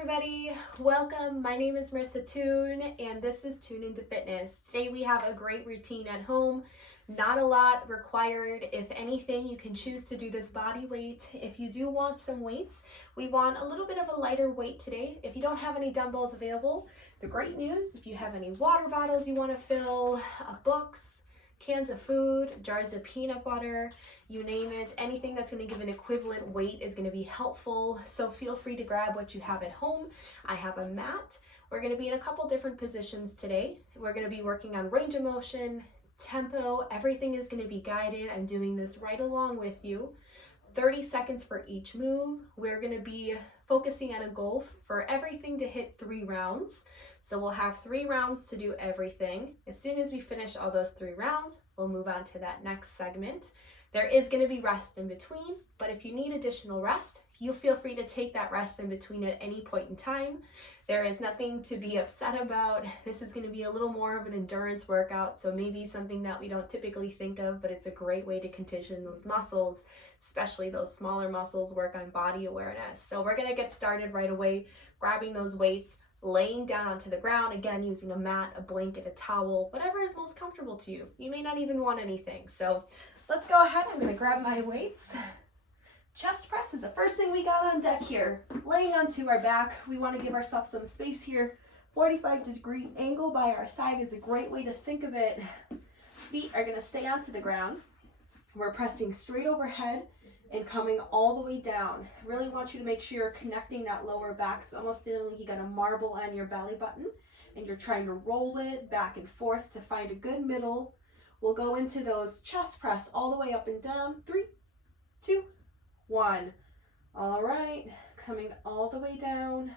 everybody, welcome. My name is Marissa Toon and this is Tune Into Fitness. Today we have a great routine at home, not a lot required. If anything, you can choose to do this body weight. If you do want some weights, we want a little bit of a lighter weight today. If you don't have any dumbbells available, the great news, if you have any water bottles you want to fill, books, cans of food, jars of peanut butter, you name it, anything that's going to give an equivalent weight is going to be helpful. So feel free to grab what you have at home. I have a mat. We're going to be in a couple different positions today. We're going to be working on range of motion, tempo, everything is going to be guided. I'm doing this right along with you. 30 seconds for each move. We're going to be focusing on a goal for everything to hit 3 rounds. So we'll have 3 rounds to do everything. As soon as we finish all those 3 rounds, we'll move on to that next segment. There is going to be rest in between, but if you need additional rest, you feel free to take that rest in between at any point in time. There is nothing to be upset about. This is going to be a little more of an endurance workout, so maybe something that we don't typically think of, but it's a great way to condition those muscles, especially those smaller muscles, work on body awareness. So we're going to get started right away, grabbing those weights, laying down onto the ground, again using a mat, a blanket, a towel, whatever is most comfortable to you. You may not even want anything. So let's go ahead. I'm going to grab my weights. Chest press is the first thing we got on deck here. Laying onto our back, we want to give ourselves some space here. 45-degree angle by our side is a great way to think of it. Feet are going to stay onto the ground. We're pressing straight overhead and coming all the way down. I really want you to make sure you're connecting that lower back. So almost feeling like you got a marble on your belly button and you're trying to roll it back and forth to find a good middle. We'll go into those chest press all the way up and down. 3, 2, 1. All right, coming all the way down,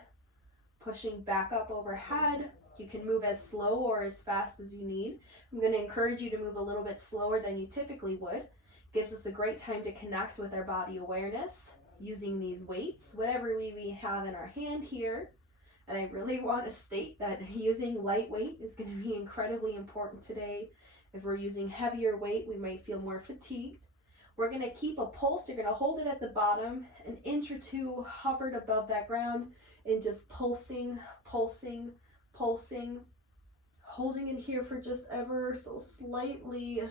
pushing back up overhead. You can move as slow or as fast as you need. I'm going to encourage you to move a little bit slower than you typically would. Gives us a great time to connect with our body awareness using these weights, whatever we have in our hand here. And I really want to state that using lightweight is going to be incredibly important today. If we're using heavier weight, we might feel more fatigued. We're going to keep a pulse. You're going to hold it at the bottom, an inch or two hovered above that ground, and just pulsing, pulsing, pulsing, holding it here for just ever so slightly.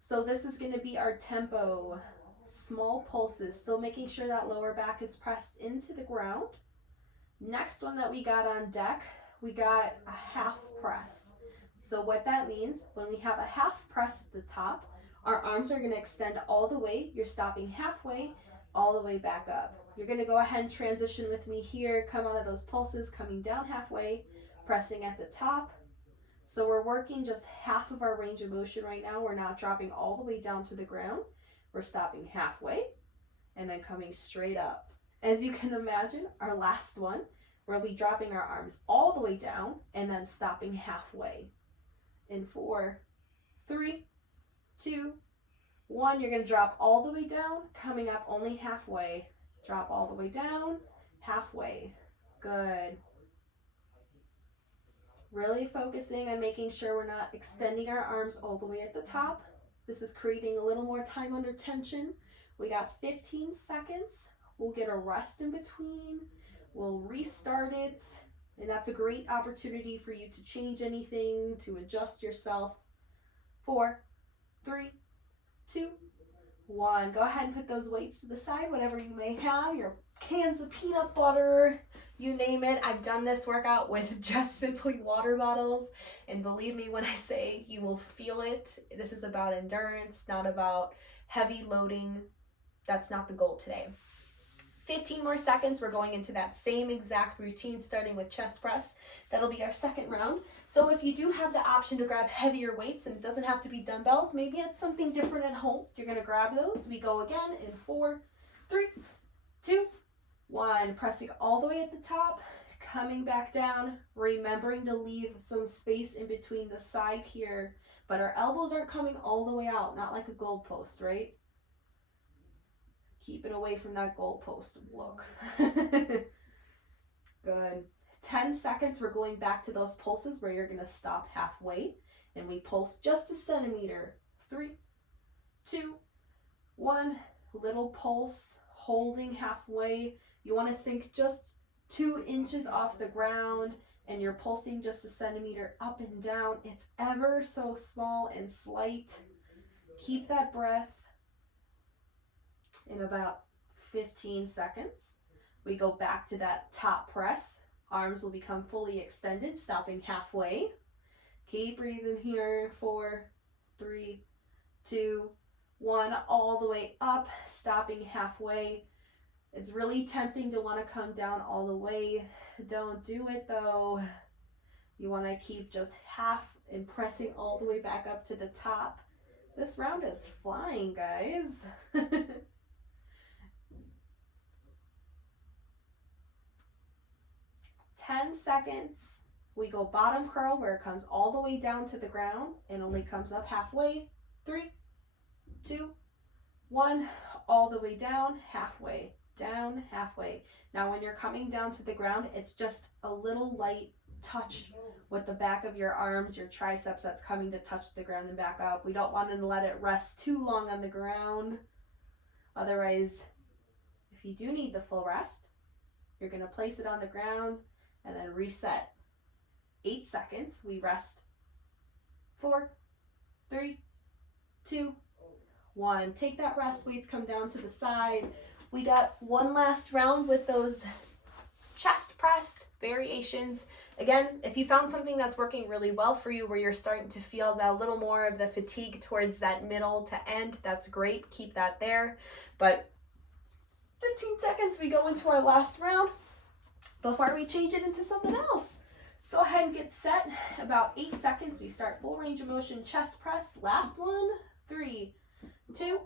So this is going to be our tempo, small pulses, still making sure that lower back is pressed into the ground. Next one that we got on deck, we got a half press. So what that means, when we have a half press at the top, our arms are going to extend all the way. You're stopping halfway, all the way back up. You're going to go ahead and transition with me here, come out of those pulses, coming down halfway, pressing at the top. So we're working just half of our range of motion right now. We're not dropping all the way down to the ground. We're stopping halfway and then coming straight up. As you can imagine, our last one, we'll be dropping our arms all the way down and then stopping halfway. In 4, 3, 2, 1, you're going to drop all the way down, coming up only halfway. Drop all the way down, halfway. Good. Really focusing on making sure we're not extending our arms all the way at the top. This is creating a little more time under tension. We got 15 seconds. We'll get a rest in between. We'll restart it. And that's a great opportunity for you to change anything, to adjust yourself. 4, 3, 2, 1. Go ahead and put those weights to the side, whatever you may have, your cans of peanut butter, you name it. I've done this workout with just simply water bottles, and believe me when I say you will feel it. This is about endurance, not about heavy loading. That's not the goal today. 15 more seconds, we're going into that same exact routine, starting with chest press. That'll be our second round. So if you do have the option to grab heavier weights, and it doesn't have to be dumbbells, maybe it's something different at home, you're gonna grab those. We go again in 4, 3, 2, 1. Pressing all the way at the top, coming back down, remembering to leave some space in between the side here, but our elbows aren't coming all the way out, not like a goalpost, right? Keep it away from that goalpost look. Good. 10 seconds, we're going back to those pulses where you're going to stop halfway, and we pulse just a centimeter. 3, 2, 1. Little pulse, holding halfway. You want to think just 2 inches off the ground and you're pulsing just a centimeter up and down. It's ever so small and slight. Keep that breath. In about 15 seconds, we go back to that top press. Arms will become fully extended, stopping halfway. Keep breathing here. 4, 3, 2, 1. All the way up, stopping halfway. It's really tempting to want to come down all the way. Don't do it though. You want to keep just half and pressing all the way back up to the top. This round is flying, guys. 10 seconds. We go bottom curl where it comes all the way down to the ground and only comes up halfway. 3, 2, 1. All the way down, halfway. Down, halfway. Now when you're coming down to the ground, it's just a little light touch with the back of your arms, your triceps that's coming to touch the ground and back up. We don't want to let it rest too long on the ground. Otherwise, if you do need the full rest, you're going to place it on the ground and then reset. 8 seconds. We rest. 4, 3, 2, 1. Take that rest. Weights come down to the side. We got one last round with those chest press variations. Again, if you found something that's working really well for you where you're starting to feel that little more of the fatigue towards that middle to end, that's great. Keep that there. But 15 seconds, we go into our last round before we change it into something else. Go ahead and get set. About 8 seconds, we start full range of motion chest press. Last one. 3, 2,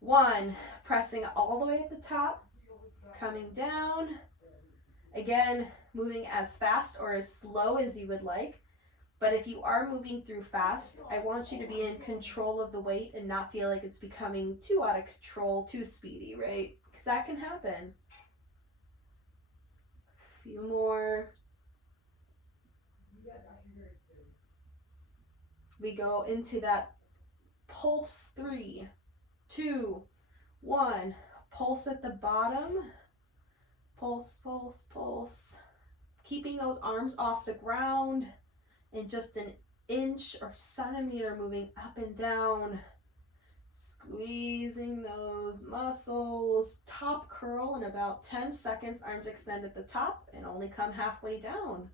1. Pressing all the way at the top, coming down. Again, moving as fast or as slow as you would like. But if you are moving through fast, I want you to be in control of the weight and not feel like it's becoming too out of control, too speedy, right? Because that can happen. A few more. We go into that pulse. 3, 2, 1. Pulse at the bottom. Pulse, pulse, pulse. Keeping those arms off the ground and just an inch or centimeter moving up and down. Squeezing those muscles. Top curl in about 10 seconds. Arms extend at the top and only come halfway down.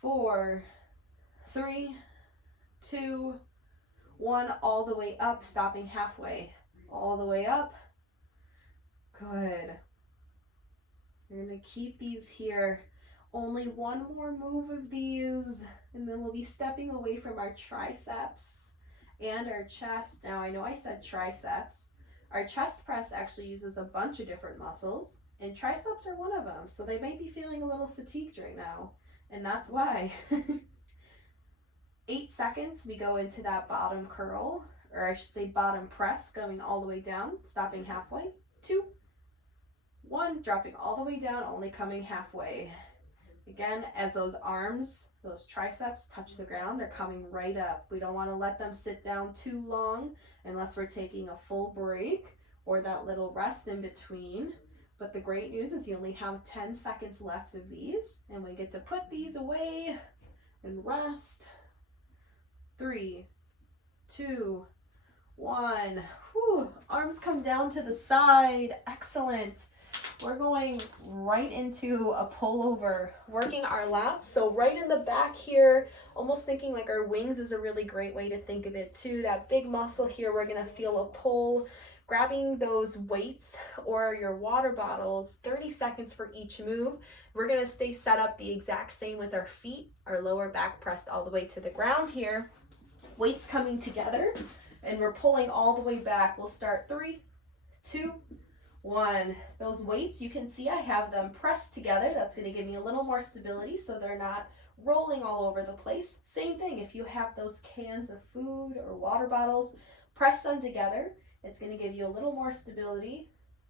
4, 3, 2, 1. All the way up, stopping halfway. All the way up. Good. You're going to keep these here. Only one more move of these, and then we'll be stepping away from our triceps and our chest. Now, I know I said triceps. Our chest press actually uses a bunch of different muscles, and triceps are one of them, so they might be feeling a little fatigued right now, and that's why. 8 seconds, we go into that bottom curl, or I should say bottom press, going all the way down, stopping halfway. 2, 1, dropping all the way down, only coming halfway. Again, as those arms, those triceps touch the ground, they're coming right up. We don't want to let them sit down too long unless we're taking a full break or that little rest in between. But the great news is you only have 10 seconds left of these, and we get to put these away and rest. 3, 2, 1. Whew. Arms come down to the side. Excellent. We're going right into a pullover, working our lats. So right in the back here, almost thinking like our wings is a really great way to think of it too. That big muscle here, we're gonna feel a pull. Grabbing those weights or your water bottles, 30 seconds for each move. We're gonna stay set up the exact same with our feet, our lower back pressed all the way to the ground here. Weights coming together, and we're pulling all the way back. We'll start 3, 2, 1. Those weights, you can see I have them pressed together. That's going to give me a little more stability so they're not rolling all over the place. Same thing, if you have those cans of food or water bottles, press them together. It's going to give you a little more stability.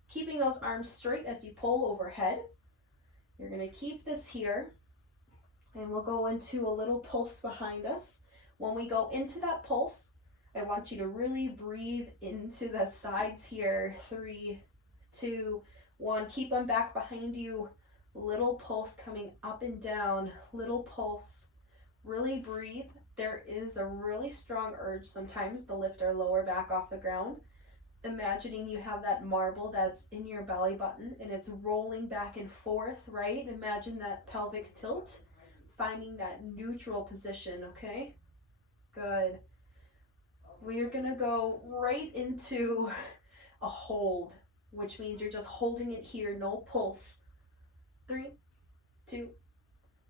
Keeping those arms straight as you pull overhead. You're going to keep this here, and we'll go into a little pulse behind us. When we go into that pulse, I want you to really breathe into the sides here. 3, 2, 1. Keep them back behind you. Little pulse coming up and down. Little pulse. Really breathe. There is a really strong urge sometimes to lift our lower back off the ground. Imagining you have that marble that's in your belly button and it's rolling back and forth, right? Imagine that pelvic tilt, finding that neutral position, okay? Good. We're gonna go right into a hold, which means you're just holding it here, no pulse. 3, 2,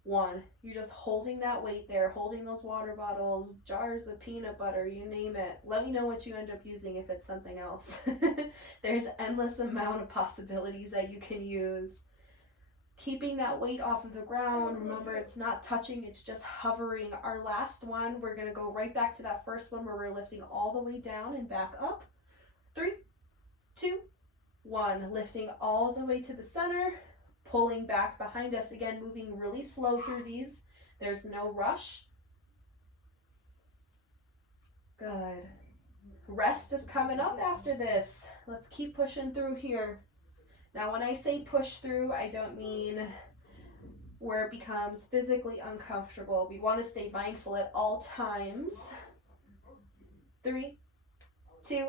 1. You're just holding that weight there, holding those water bottles, jars of peanut butter, you name it. Let me know what you end up using if it's something else. There's endless amount of possibilities that you can use. Keeping that weight off of the ground. Remember, it's not touching, it's just hovering. Our last one, we're gonna go right back to that first one where we're lifting all the way down and back up. 3, 2, 1. Lifting all the way to the center, pulling back behind us. Again, moving really slow through these. There's no rush. Good. Rest is coming up after this. Let's keep pushing through here. Now, when I say push through, I don't mean where it becomes physically uncomfortable. We want to stay mindful at all times. 3, 2,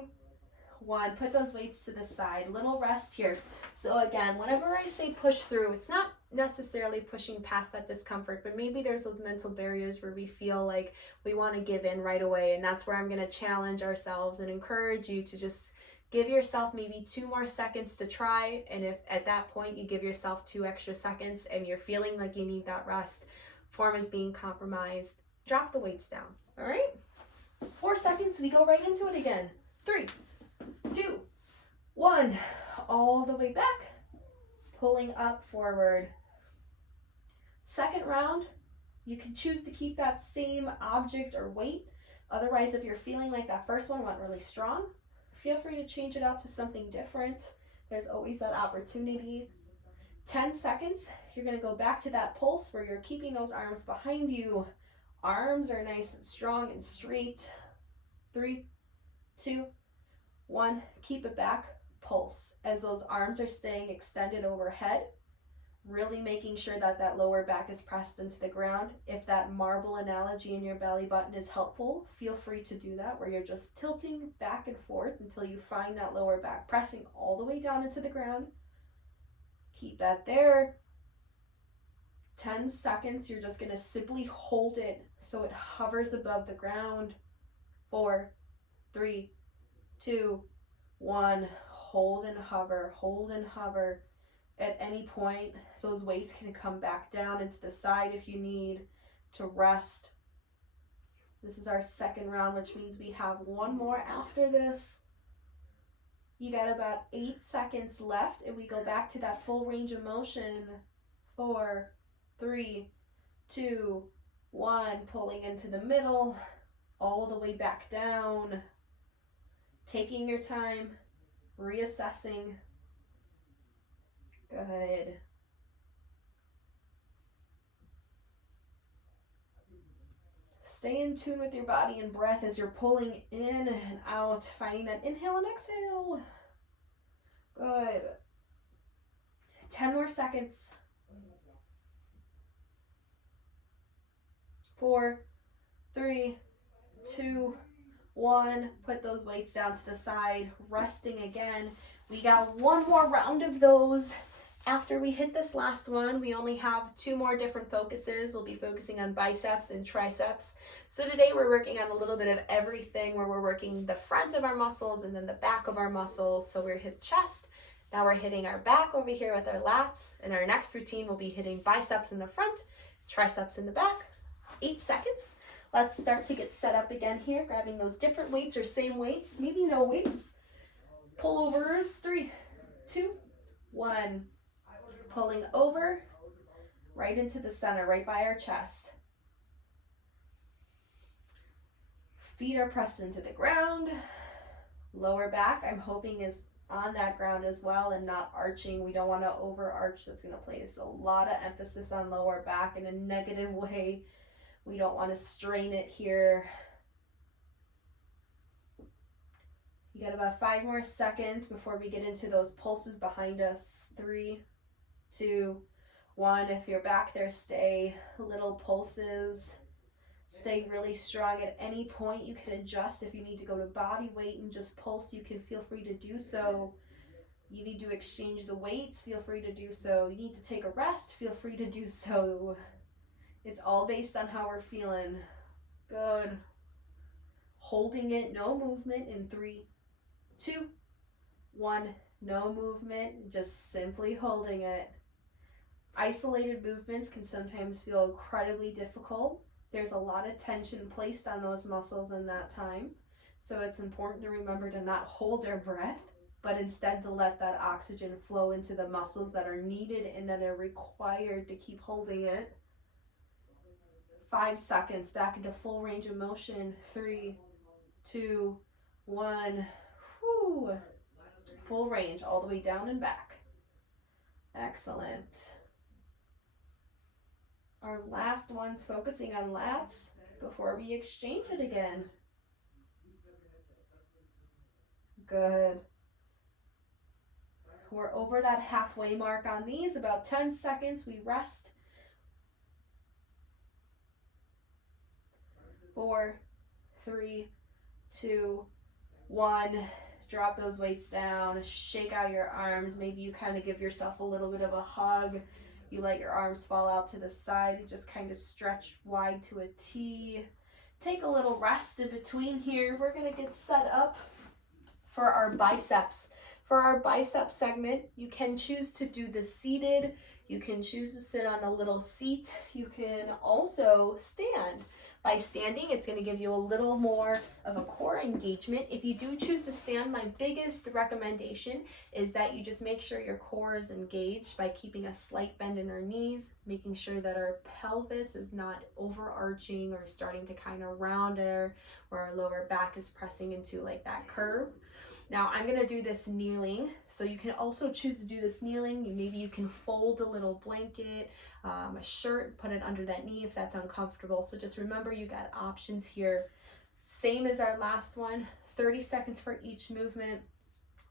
1. Put those weights to the side. Little rest here. So again, whenever I say push through, it's not necessarily pushing past that discomfort, but maybe there's those mental barriers where we feel like we want to give in right away. And that's where I'm going to challenge ourselves and encourage you to just give yourself maybe 2 more seconds to try. And if at that point you give yourself 2 extra seconds and you're feeling like you need that rest, form is being compromised, drop the weights down. All right? 4 seconds, we go right into it again. 3, 2, 1. All the way back, pulling up forward. Second round, you can choose to keep that same object or weight. Otherwise, if you're feeling like that first one went really strong, feel free to change it out to something different. There's always that opportunity. 10 seconds, you're gonna go back to that pulse where you're keeping those arms behind you. Arms are nice and strong and straight. 3, 2, 1. Keep it back. Pulse as those arms are staying extended overhead, really making sure that that lower back is pressed into the ground. If that marble analogy in your belly button is helpful, feel free to do that, where you're just tilting back and forth until you find that lower back pressing all the way down into the ground. Keep that there. 10 seconds, you're just going to simply hold it so it hovers above the ground. 4, 3, 2, 1. Hold and hover, hold and hover. At any point, those weights can come back down into the side if you need to rest. This is our second round, which means we have 1 more after this. You got about 8 seconds left, and we go back to that full range of motion. 4, 3, 2, 1. Pulling into the middle, all the way back down. Taking your time. Reassessing. Good. Stay in tune with your body and breath as you're pulling in and out, finding that inhale and exhale. Good. 10 more seconds. 4, 3, 2, 1. Put those weights down to the side, resting again. We got 1 more round of those. After we hit this last one, we only have 2 more different focuses. We'll be focusing on biceps and triceps. So today we're working on a little bit of everything, where we're working the front of our muscles and then the back of our muscles. So we're hit chest. Now we're hitting our back over here with our lats. And our next routine will be hitting biceps in the front, triceps in the back. 8 seconds. Let's start to get set up again here, grabbing those different weights or same weights, maybe no weights. Pullovers, 3, 2, 1. Pulling over, right into the center, right by our chest. Feet are pressed into the ground. Lower back, I'm hoping, is on that ground as well and not arching. We don't want to overarch. That's going to place a lot of emphasis on lower back in a negative way. We don't want to strain it here. You got about 5 more seconds before we get into those pulses behind us. 3, 2, 1. If you're back there, stay. Little pulses. Stay really strong. At any point, you can adjust. If you need to go to body weight and just pulse, you can feel free to do so. You need to exchange the weights, feel free to do so. You need to take a rest, feel free to do so. It's all based on how we're feeling. Good. Holding it, no movement in 3, 2, 1. No movement, just simply holding it. Isolated movements can sometimes feel incredibly difficult. There's a lot of tension placed on those muscles in that time. So it's important to remember to not hold our breath, but instead to let that oxygen flow into the muscles that are needed and that are required to keep holding it. 5 seconds, back into full range of motion. 3, 2, 1. Whew. Full range all the way down and back. Excellent. Our last one's focusing on lats before we exchange it again. Good. We're over that halfway mark on these, about 10 seconds, we rest. 4, 3, 2, 1. Drop those weights down, shake out your arms. Maybe you kind of give yourself a little bit of a hug. You let your arms fall out to the side. You just kind of stretch wide to a T. Take a little rest in between here. We're going to get set up for our biceps. For our bicep segment, you can choose to do the seated. You can choose to sit on a little seat. You can also stand. By standing, it's going to give you a little more of a core engagement. If you do choose to stand, my biggest recommendation is that you just make sure your core is engaged by keeping a slight bend in our knees, making sure that our pelvis is not overarching or starting to kind of round there, where our lower back is pressing into like that curve. Now I'm going to do this kneeling, so you can also choose to do this kneeling. Maybe you can fold a little blanket, a shirt, put it under that knee if that's uncomfortable. So just remember you got options here. Same as our last one, 30 seconds for each movement.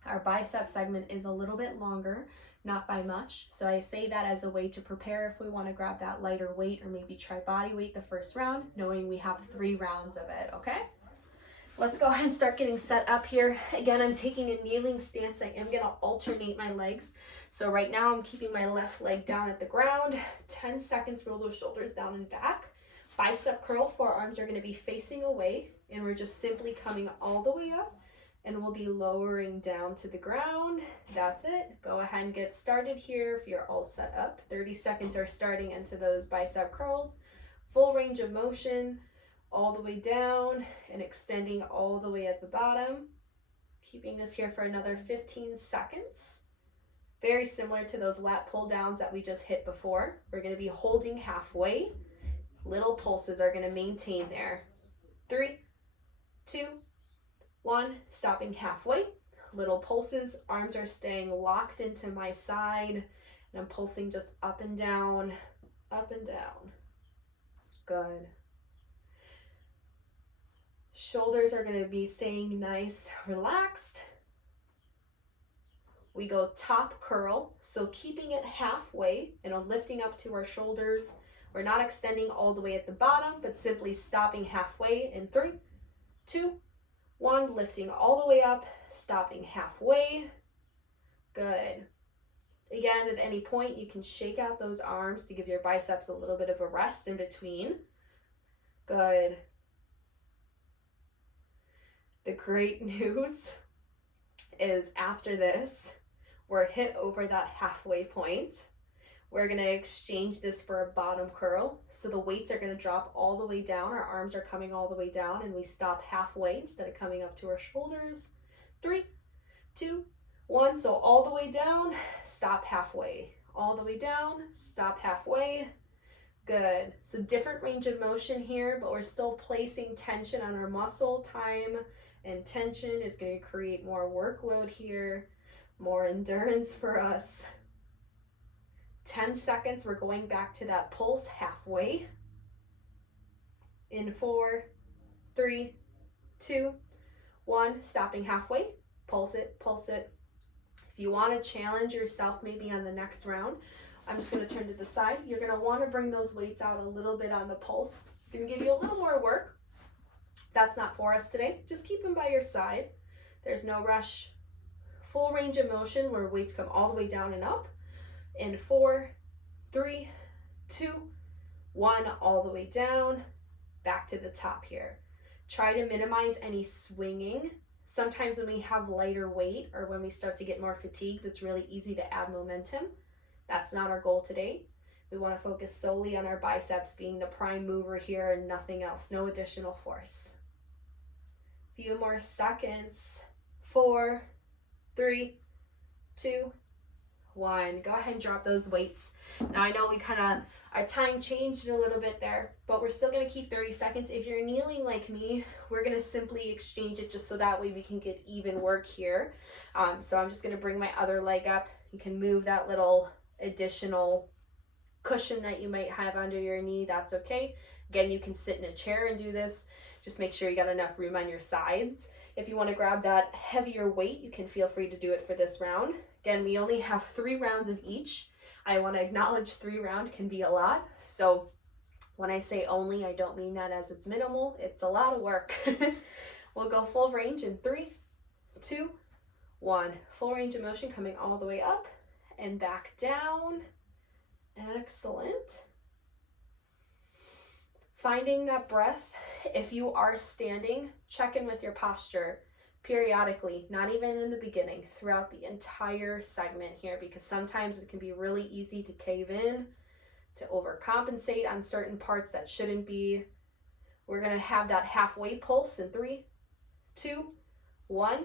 Our bicep segment is a little bit longer, not by much. So I say that as a way to prepare if we want to grab that lighter weight or maybe try body weight the first round, knowing we have 3 rounds of it, okay? Let's go ahead and start getting set up here. Again, I'm taking a kneeling stance. I am going to alternate my legs. So right now I'm keeping my left leg down at the ground. 10 seconds, roll those shoulders down and back. Bicep curl, forearms are going to be facing away, and we're just simply coming all the way up, and we'll be lowering down to the ground. That's it. Go ahead and get started here if you're all set up. 30 seconds are starting into those bicep curls. Full range of motion. All the way down and extending all the way at the bottom. Keeping this here for another 15 seconds. Very similar to those lat pull downs that we just hit before. We're going to be holding halfway. Little pulses are going to maintain there. 3, 2, 1. Stopping halfway. Little pulses. Arms are staying locked into my side. And I'm pulsing just up and down, up and down. Good. Shoulders are going to be staying nice, relaxed. We go top curl, so keeping it halfway and lifting up to our shoulders. We're not extending all the way at the bottom, but simply stopping halfway in 3, 2, 1. Lifting all the way up, stopping halfway. Good. Again, at any point, you can shake out those arms to give your biceps a little bit of a rest in between. Good. The great news is after this, we're hit over that halfway point. We're going to exchange this for a bottom curl. So the weights are going to drop all the way down. Our arms are coming all the way down, and we stop halfway instead of coming up to our shoulders. 3, 2, 1. So all the way down, stop halfway. All the way down, stop halfway. Good. So different range of motion here, but we're still placing tension on our muscle. Time and tension is going to create more workload here, more endurance for us. 10 seconds, we're going back to that pulse halfway. In 4, 3, 2, 1, stopping halfway, pulse it, pulse it. If you want to challenge yourself maybe on the next round, I'm just going to turn to the side. You're going to want to bring those weights out a little bit on the pulse. Going to give you a little more work. That's not for us today. Just keep them by your side. There's no rush. Full range of motion where weights come all the way down and up. In 4, 3, 2, 1, all the way down, back to the top here. Try to minimize any swinging. Sometimes when we have lighter weight or when we start to get more fatigued, it's really easy to add momentum. That's not our goal today. We want to focus solely on our biceps being the prime mover here and nothing else, no additional force. Few more seconds. 4, 3, 2, 1. Go ahead and drop those weights. Now I know our time changed a little bit there, but we're still going to keep 30 seconds. If you're kneeling like me, we're going to simply exchange it just so that way we can get even work here. So I'm just going to bring my other leg up. You can move that little additional cushion that you might have under your knee. That's okay. Again, you can sit in a chair and do this. Just make sure you got enough room on your sides. If you want to grab that heavier weight, you can feel free to do it for this round. Again, we only have 3 rounds of each. I want to acknowledge 3 rounds can be a lot. So when I say only, I don't mean that as it's minimal. It's a lot of work. We'll go full range in 3, 2, 1. Full range of motion coming all the way up and back down. Excellent. Finding that breath. If you are standing, check in with your posture periodically, not even in the beginning, throughout the entire segment here, because sometimes it can be really easy to cave in, to overcompensate on certain parts that shouldn't be. We're going to have that halfway pulse in 3, 2, 1.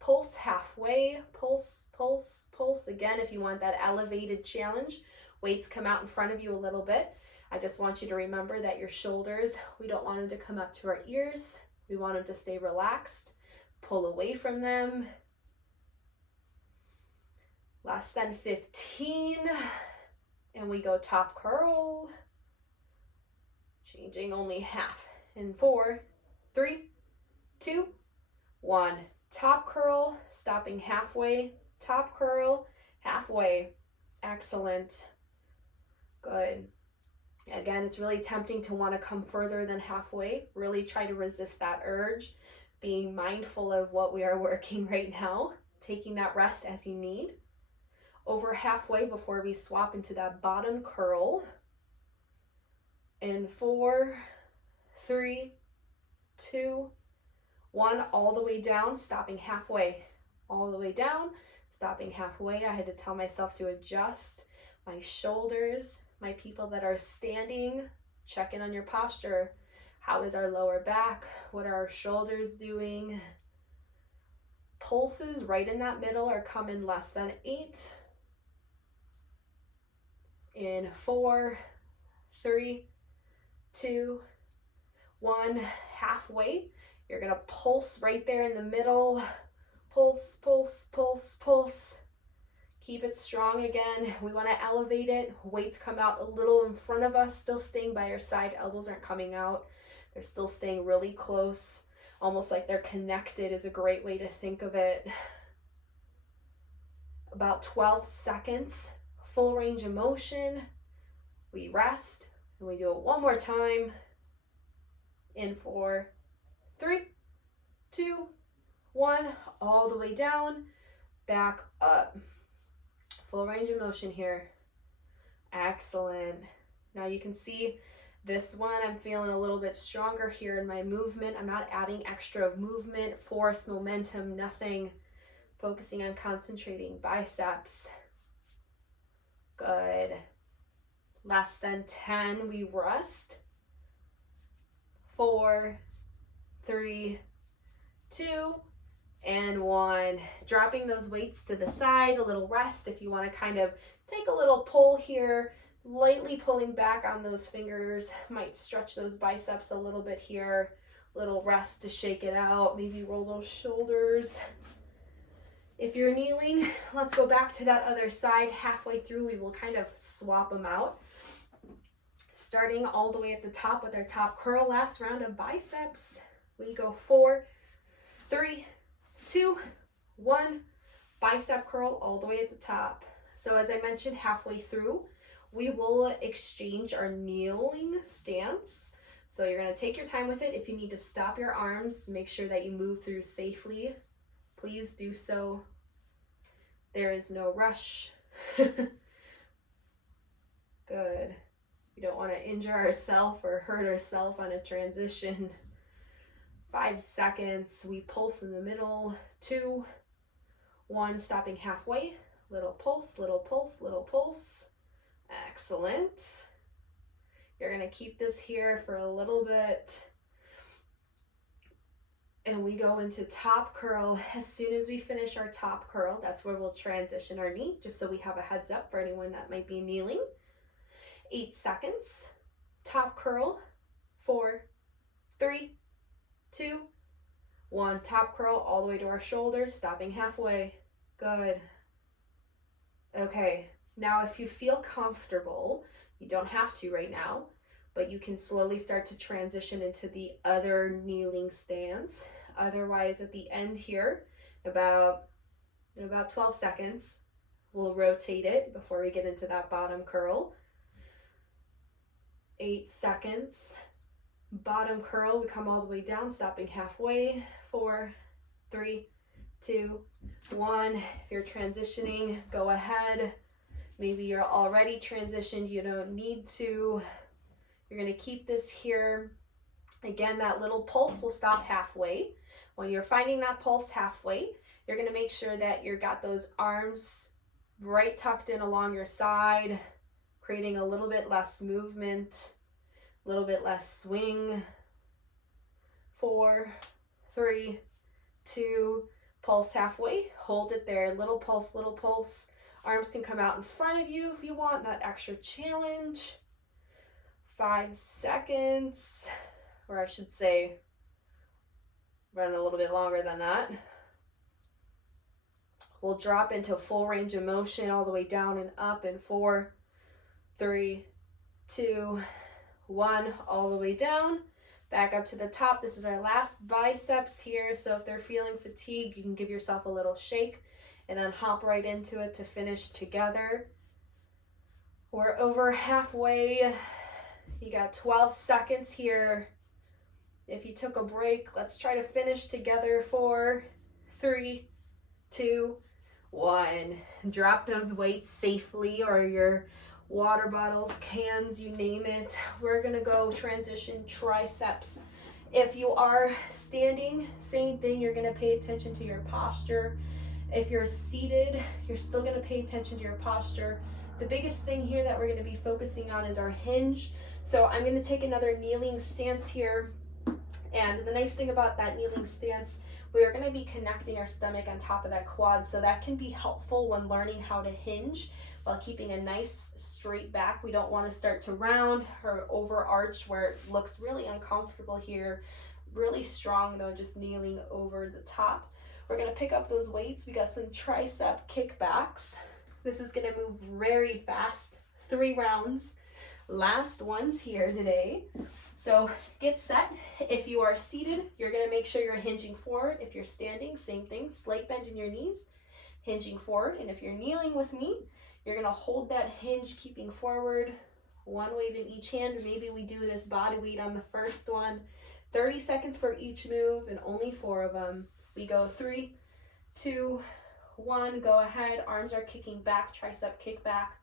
Pulse halfway, pulse, pulse, pulse. Again, if you want that elevated challenge, weights come out in front of you a little bit. I just want you to remember that your shoulders, we don't want them to come up to our ears. We want them to stay relaxed. Pull away from them. Less than 15. And we go top curl. Changing only half. In 4, 3, 2, 1. Top curl, stopping halfway. Top curl, halfway. Excellent. Good. Again, it's really tempting to want to come further than halfway. Really try to resist that urge, being mindful of what we are working right now, taking that rest as you need. Over halfway before we swap into that bottom curl. In 4, 3, 2, 1, all the way down, stopping halfway. All the way down, stopping halfway. I had to tell myself to adjust my shoulders. My people that are standing, check in on your posture. How is our lower back? What are our shoulders doing? Pulses right in that middle are coming less than 8. In 4, 3, 2, 1, halfway. You're gonna pulse right there in the middle. Pulse, pulse, pulse, pulse. Keep it strong again. We want to elevate it. Weights come out a little in front of us, still staying by your side. Elbows aren't coming out. They're still staying really close. Almost like they're connected is a great way to think of it. About 12 seconds. Full range of motion. We rest and we do it one more time. In 4, 3, 2, 1. All the way down. Back up. Full range of motion here. Excellent. Now you can see this one, I'm feeling a little bit stronger here in my movement. I'm not adding extra movement, force, momentum, nothing. Focusing on concentrating biceps. Good. Less than 10, we rest. 4, 3, 2, and 1. Dropping those weights to the side, a little rest if you want to kind of take a little pull here, lightly pulling back on those fingers, might stretch those biceps a little bit here, little rest to shake it out, maybe roll those shoulders. If you're kneeling, let's go back to that other side. Halfway through, we will kind of swap them out. Starting all the way at the top with our top curl, last round of biceps. We go 4, 3, 2, 1. Bicep curl all the way at the top. So as I mentioned, halfway through, we will exchange our kneeling stance. So you're going to take your time with it. If you need to stop your arms, make sure that you move through safely. Please do so. There is no rush. Good. We don't want to injure ourselves or hurt ourselves on a transition. 5 seconds. We pulse in the middle. 2, 1, stopping halfway. Little pulse, little pulse, little pulse. Excellent. You're going to keep this here for a little bit. And we go into top curl. As soon as we finish our top curl, that's where we'll transition our knee, just so we have a heads up for anyone that might be kneeling. 8 seconds. Top curl. 4, 3, 2, 1. Top curl all the way to our shoulders, stopping halfway. Good. Okay, now if you feel comfortable, you don't have to right now, but you can slowly start to transition into the other kneeling stance. Otherwise, at the end here, in about 12 seconds, we'll rotate it before we get into that bottom curl. 8 seconds. Bottom curl, we come all the way down, stopping halfway. 4, 3, 2, 1. If you're transitioning, go ahead. Maybe you're already transitioned, you don't need to. You're going to keep this here. Again, that little pulse will stop halfway. When you're finding that pulse halfway, you're going to make sure that you've got those arms right tucked in along your side, creating a little bit less movement, a little bit less swing. 4, 3, 2, pulse halfway. Hold it there. Little pulse, little pulse. Arms can come out in front of you if you want that extra challenge. 5 seconds, or I should say, run a little bit longer than that. We'll drop into full range of motion all the way down and up in 4, 3, 2, 1, all the way down. Back up to the top. This is our last biceps here, so if they're feeling fatigued, you can give yourself a little shake and then hop right into it to finish together. We're over halfway. You got 12 seconds here. If you took a break, let's try to finish together. 4, 3, 2, 1. Drop those weights safely, or your water bottles, cans, you name it. We're gonna go transition triceps. If you are standing, same thing, you're gonna pay attention to your posture. If you're seated, you're still gonna pay attention to your posture. The biggest thing here that we're gonna be focusing on is our hinge. So I'm gonna take another kneeling stance here. And the nice thing about that kneeling stance, we are gonna be connecting our stomach on top of that quad. So that can be helpful when learning how to hinge while keeping a nice straight back. We don't wanna start to round or overarch where it looks really uncomfortable here. Really strong though, just kneeling over the top. We're gonna pick up those weights. We got some tricep kickbacks. This is gonna move very fast. 3 rounds. Last ones here today. So get set. If you are seated, you're gonna make sure you're hinging forward. If you're standing, same thing, slight bend in your knees, hinging forward. And if you're kneeling with me, you're gonna hold that hinge, keeping forward. 1 weight in each hand. Maybe we do this body weight on the first one. 30 seconds for each move and only 4 of them. We go 3, 2, 1, go ahead. Arms are kicking back, tricep kick back.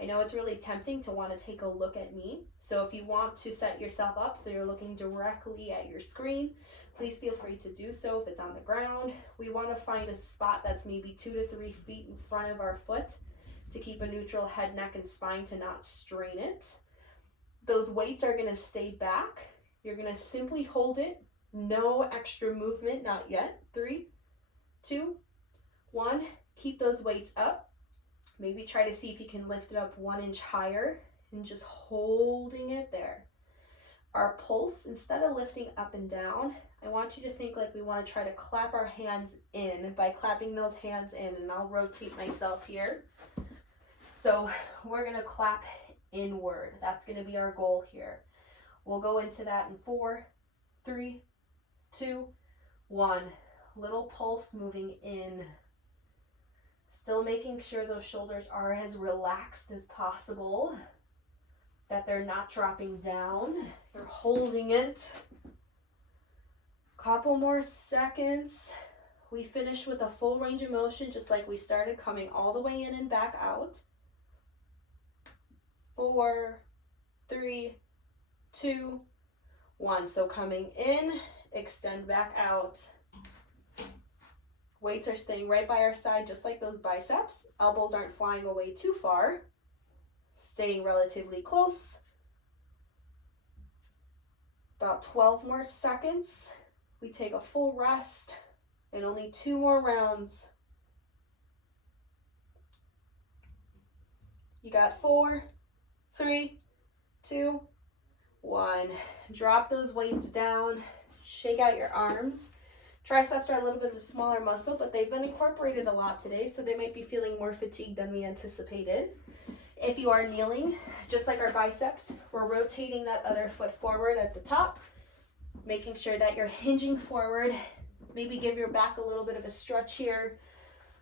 I know it's really tempting to want to take a look at me. So if you want to set yourself up so you're looking directly at your screen, please feel free to do so. If it's on the ground, we want to find a spot that's maybe 2 to 3 feet in front of our foot to keep a neutral head, neck, and spine to not strain it. Those weights are going to stay back. You're going to simply hold it. No extra movement, not yet. 3, 2, 1. Keep those weights up. Maybe try to see if you can lift it up 1 inch higher and just holding it there. Our pulse, instead of lifting up and down, I want you to think like we want to try to clap our hands in by clapping those hands in, and I'll rotate myself here. So we're going to clap inward. That's going to be our goal here. We'll go into that in 4, 3, 2, 1. Little pulse moving in. Still making sure those shoulders are as relaxed as possible, that they're not dropping down. You're holding it. Couple more seconds. We finish with a full range of motion, just like we started, coming all the way in and back out. 4, 3, 2, 1. So coming in, extend back out. Weights are staying right by our side, just like those biceps. Elbows aren't flying away too far. Staying relatively close. About 12 more seconds. We take a full rest and only 2 more rounds. You got 4, 3, 2, 1. Drop those weights down. Shake out your arms. Triceps are a little bit of a smaller muscle, but they've been incorporated a lot today, so they might be feeling more fatigued than we anticipated. If you are kneeling, just like our biceps, we're rotating that other foot forward at the top, making sure that you're hinging forward. Maybe give your back a little bit of a stretch here,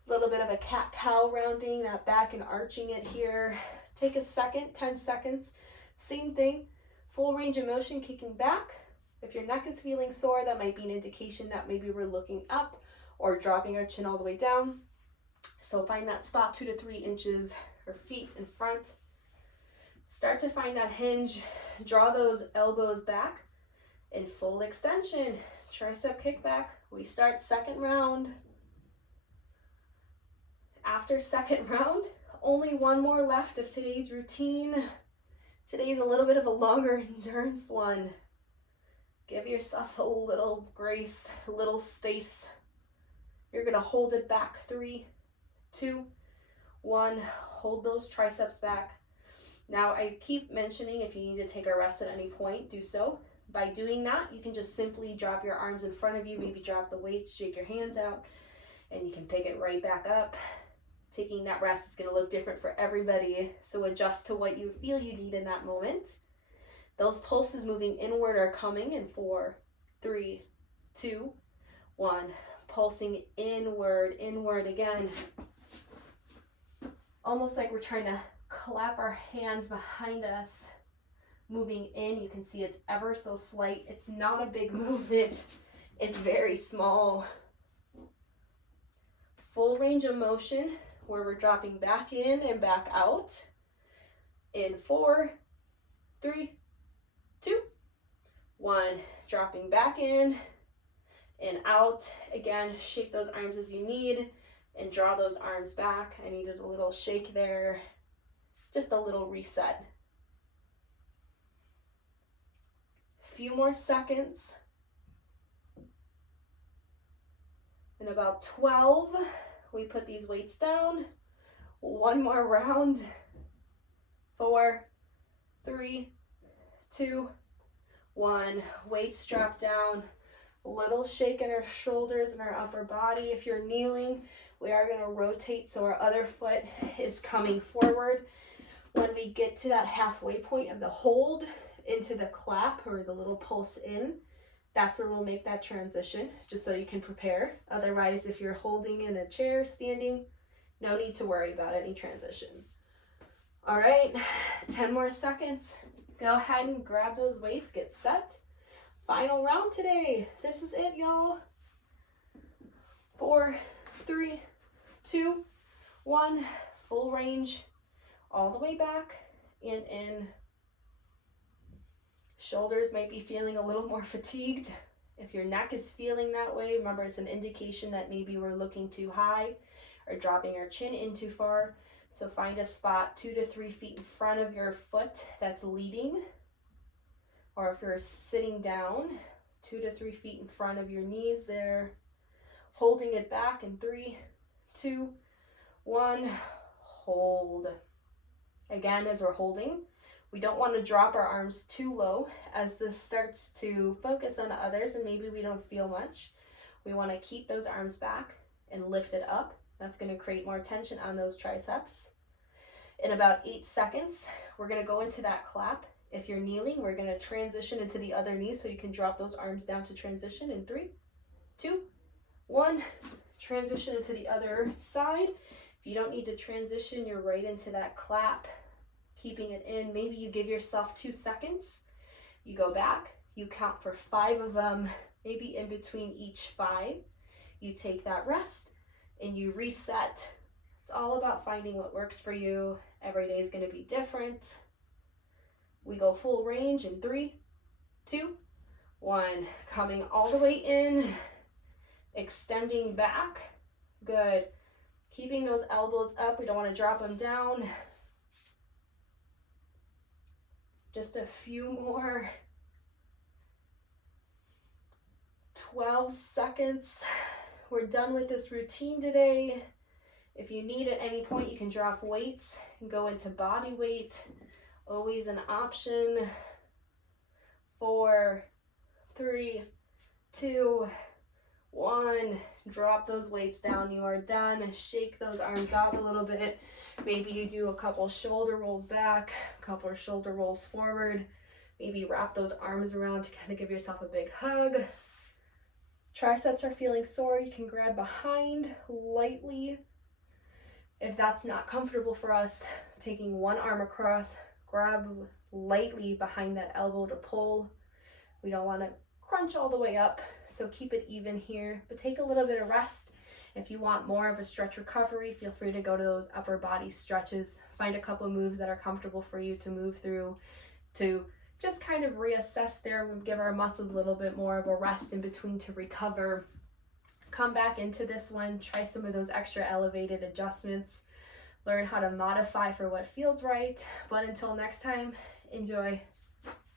a little bit of a cat-cow, rounding that back and arching it here. Take a second, 10 seconds, same thing, full range of motion, kicking back. If your neck is feeling sore, that might be an indication that maybe we're looking up or dropping our chin all the way down. So find that spot 2 to 3 inches or feet in front. Start to find that hinge. Draw those elbows back in full extension. Tricep kickback. We start second round. After second round, only 1 more left of today's routine. Today's a little bit of a longer endurance one. Give yourself a little grace, a little space. You're gonna hold it back. 3, 2, 1. Hold those triceps back. Now I keep mentioning if you need to take a rest at any point, do so. By doing that, you can just simply drop your arms in front of you, maybe drop the weights, shake your hands out, and you can pick it right back up. Taking that rest is gonna look different for everybody, so adjust to what you feel you need in that moment. Those pulses moving inward are coming in 4, 3, 2, 1. Pulsing inward, inward again. Almost like we're trying to clap our hands behind us. Moving in, you can see it's ever so slight. It's not a big movement. It's very small. Full range of motion where we're dropping back in and back out. In 4, 3, 2, 1. Dropping back in and out. Again, shake those arms as you need and draw those arms back. I needed a little shake there. Just a little reset. Few more seconds. In about 12, we put these weights down. 1 more round. 4, 3, 2, 1. Weights drop down. A little shake in our shoulders and our upper body. If you're kneeling, we are going to rotate so our other foot is coming forward. When we get to that halfway point of the hold into the clap or the little pulse in, that's where we'll make that transition, just so you can prepare. Otherwise, if you're holding in a chair, standing, no need to worry about any transition. All right, 10 more seconds. Go ahead and grab those weights, get set. Final round today. This is it, y'all. 4, 3, 2, 1. Full range all the way back and in. Shoulders might be feeling a little more fatigued. If your neck is feeling that way, remember it's an indication that maybe we're looking too high or dropping our chin in too far. So find a spot 2 to 3 feet in front of your foot that's leading. Or if you're sitting down, 2 to 3 feet in front of your knees there. Holding it back in 3, 2, 1. Hold. Again, as we're holding, we don't want to drop our arms too low as this starts to focus on others and maybe we don't feel much. We want to keep those arms back and lift it up. That's going to create more tension on those triceps. In about 8 seconds, we're going to go into that clap. If you're kneeling, we're going to transition into the other knee so you can drop those arms down to transition in 3, 2, 1. Transition to the other side. If you don't need to transition, you're right into that clap, keeping it in. Maybe you give yourself 2 seconds. You go back, you count for 5 of them, maybe in between each 5. You take that rest and you reset. It's all about finding what works for you. Every day is going to be different. We go full range in 3, 2, 1. Coming all the way in, extending back. Good. Keeping those elbows up. We don't want to drop them down. Just a few more. 12 seconds. We're done with this routine today. If you need at any point, you can drop weights and go into body weight. Always an option. 4, 3, 2, 1. Drop those weights down. You are done. Shake those arms out a little bit. Maybe you do a couple shoulder rolls back, a couple of shoulder rolls forward. Maybe wrap those arms around to kind of give yourself a big hug. Triceps are feeling sore. You can grab behind lightly. If that's not comfortable for us, taking one arm across, grab lightly behind that elbow to pull. We don't want to crunch all the way up, so keep it even here, but take a little bit of rest. If you want more of a stretch recovery, feel free to go to those upper body stretches. Find a couple of moves that are comfortable for you to move through, to just kind of reassess there, give our muscles a little bit more of a rest in between to recover. Come back into this one, try some of those extra elevated adjustments, learn how to modify for what feels right. But until next time, enjoy.